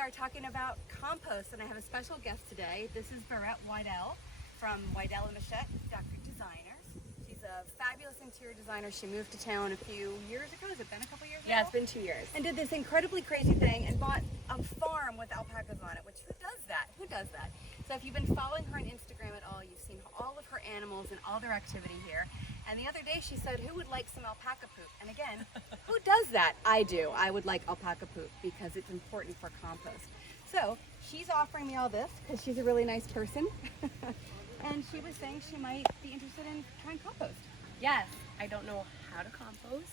are talking about compost, and I have a special guest today. This is Barrett Wydell from Wydell and Machette Designers. She's a fabulous interior designer. She moved to town a few years ago. Has it been a couple years ago? Yeah, it's been 2 years. And did this incredibly crazy thing and bought a farm with alpacas on it, which who does that? Who does that? So if you've been following her on Instagram at all, you've seen all of her animals and all their activity here. And the other day she said, who would like some alpaca poop? And again, who does that? I do. I would like alpaca poop because it's important for compost. So she's offering me all this because she's a really nice person. And she was saying she might be interested in trying compost. Yes, I don't know how to compost.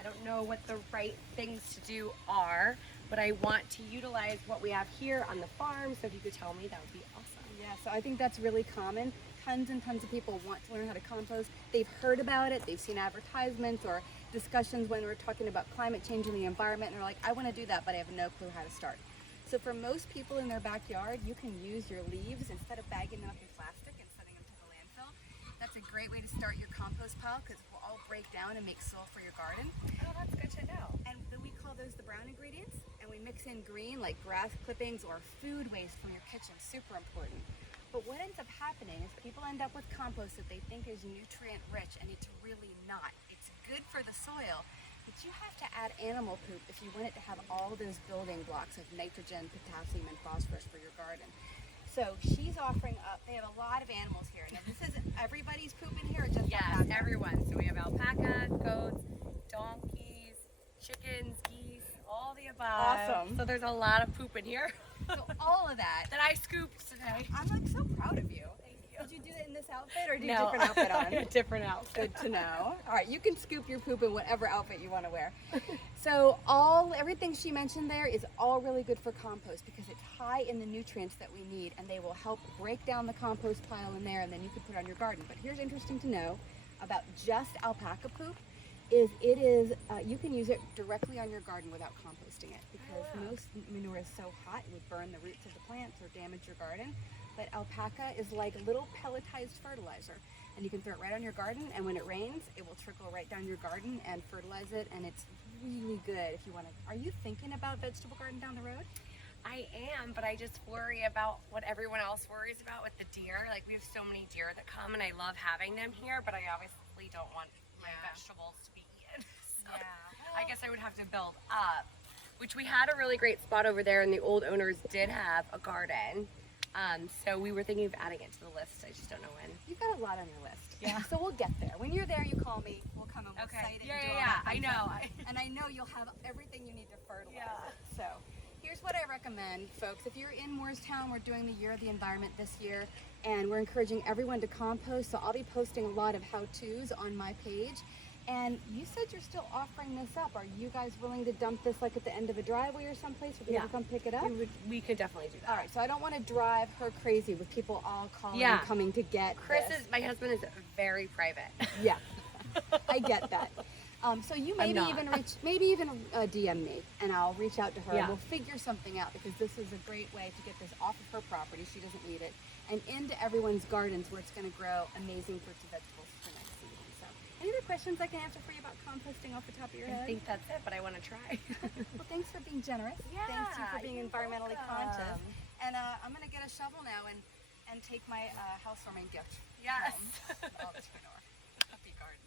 I don't know what the right things to do are, but I want to utilize what we have here on the farm. So if you could tell me, that would be awesome. Yeah, so I think that's really common. Tons and tons of people want to learn how to compost. They've heard about it, they've seen advertisements or discussions when we're talking about climate change and the environment, and they're like, I want to do that, but I have no clue how to start. So for most people in their backyard, you can use your leaves instead of bagging them up in plastic and sending them to the landfill. That's a great way to start your compost pile because it will all break down and make soil for your garden. Oh, that's good to know. And then we call those the brown ingredients, and we mix in green like grass clippings or food waste from your kitchen, super important. But what ends up happening is people end up with compost that they think is nutrient rich, and it's really not. It's good for the soil, but you have to add animal poop if you want it to have all those building blocks of nitrogen, potassium, and phosphorus for your garden. So she's offering up, they have a lot of animals here. Now this isn't everybody's poop in here, or just Yes, alpaca? everyone. So we have alpacas, goats, donkeys, chickens, geese, all the above. Awesome. So there's a lot of poop in here So all of that. that I scooped today. I'm like so proud of you. Did you do it in this outfit or do you No, different outfit on? a different outfit. Good to know. All right, you can scoop your poop in whatever outfit you want to wear. So everything she mentioned there is all really good for compost because it's high in the nutrients that we need, and they will help break down the compost pile in there, and then you can put it on your garden. But here's interesting to know about just alpaca poop is you can use it directly on your garden without composting it because most manure is so hot it would burn the roots of the plants or damage your garden. But alpaca is like little pelletized fertilizer, and you can throw it right on your garden, and when it rains it will trickle right down your garden and fertilize it, and it's really good if you want to. Are you thinking about vegetable garden down the road? I am, but I just worry about what everyone else worries about with the deer. Like we have so many deer that come and I love having them here, but I obviously don't want my vegetables to be eaten. So I guess I would have to build up, which we had a really great spot over there and the old owners did have a garden. So we were thinking of adding it to the list. I just don't know when. You've got a lot on your list. Yeah. So we'll get there. When you're there, you call me. We'll come and we'll site it. Yeah, and do all yeah, that I fun know. stuff. And I know you'll have everything you need to fertilize it. So here's what I recommend, folks. If you're in Moorestown, we're doing the Year of the Environment this year, and we're encouraging everyone to compost. So I'll be posting a lot of how-tos on my page. And you said you're still offering this up. Are you guys willing to dump this like at the end of a driveway or someplace for people to come pick it up? We could definitely do that. All right, so I don't want to drive her crazy with people all calling and coming to get this. My husband is very private. Yeah, I get that. So you maybe even DM me, and I'll reach out to her and we'll figure something out because this is a great way to get this off of her property. She doesn't need it, and into everyone's gardens where it's going to grow amazing fruits and vegetables for next season. So, any other questions I can answer for you about composting off the top of your head? I think that's it, but I want to try. Well, thanks for being generous. Yeah, thanks you for being environmentally welcome. conscious. And I'm going to get a shovel now and take my housewarming gift. Yes. home. Oh, it's Happy garden.